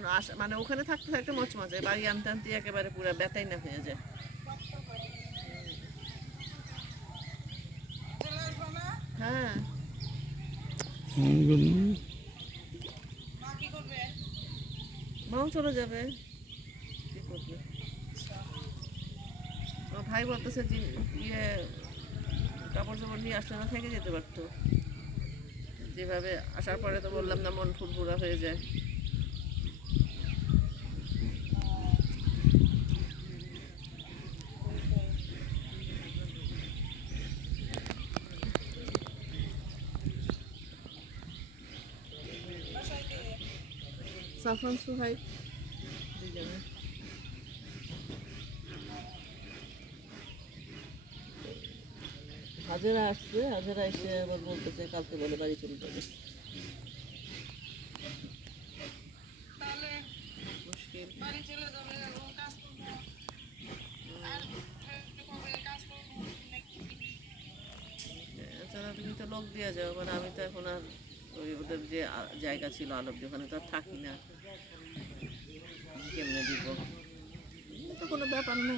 তখন মানে ওখানে থাকতে থাকতে মচমচে, বাড়ি আনতে আনতে একেবারে পুরো ব্যথাই না হয়ে যায়। হ্যাঁ, মাও চলে যাবে, কি করবে। আমার ভাই বলতেছে যে ইয়ে কাপড় চাপড় নিয়ে আসলে না, থেকে যেতে পারতো। যেভাবে আসার পরে তো বললাম না, মন ফুরফুরা হয়ে যায়। সাফরান সুহাই দুজনে। হাজেরা আসছে, হাজেরা এসে আবার বলতেছে কালকে বলে বাড়ি চলে যাবে। মুশকিল। এছাড়া তুমি তো লোক দিয়ে যাও, মানে আমি তো এখন আর ওই ওদের যে জায়গা ছিল আলব্য, ওখানে তো আর থাকি না, কেমনে দিব, তো কোনো ব্যাপার না।